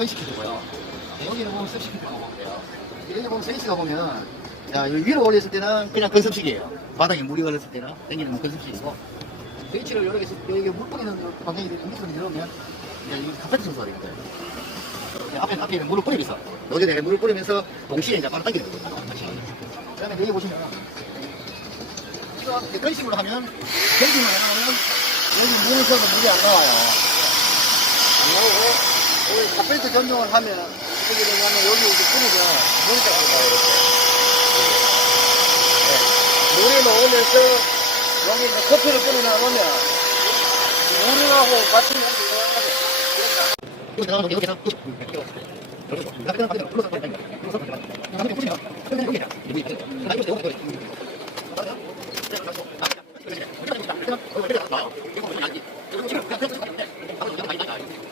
시켜주고요. 여기는 보면 습식이라고 보면 돼요. 여기 보면 스위치가 보면, 자, 여기 위로 올렸을 때는 그냥 건습식이에요. 바닥에 물이 걸렸을 때는 당기는 건 건습식이고, 스위치를 여기, 여기 물 뿌리는 방향이 밑으로 내려오면, 이게 카페트 순서가 되는 거예요. 앞에 물을 뿌리면서, 여기에 물을 뿌리면서 동시에 이제 바로 당기는 거예요. 그 다음에 여기 보시면, 지금 건식으로 하면, 여기 문에서도 물이 안 나와요. 안 나오고, 여기 카페트 전용을 하면 어떻게 되냐면 여기 이렇게 뿌리면 물이 자꾸 나와요. 이렇게. 물이 넣으면서 여기 이제 커피를 뿌려 나오면 물하고 같이 이렇게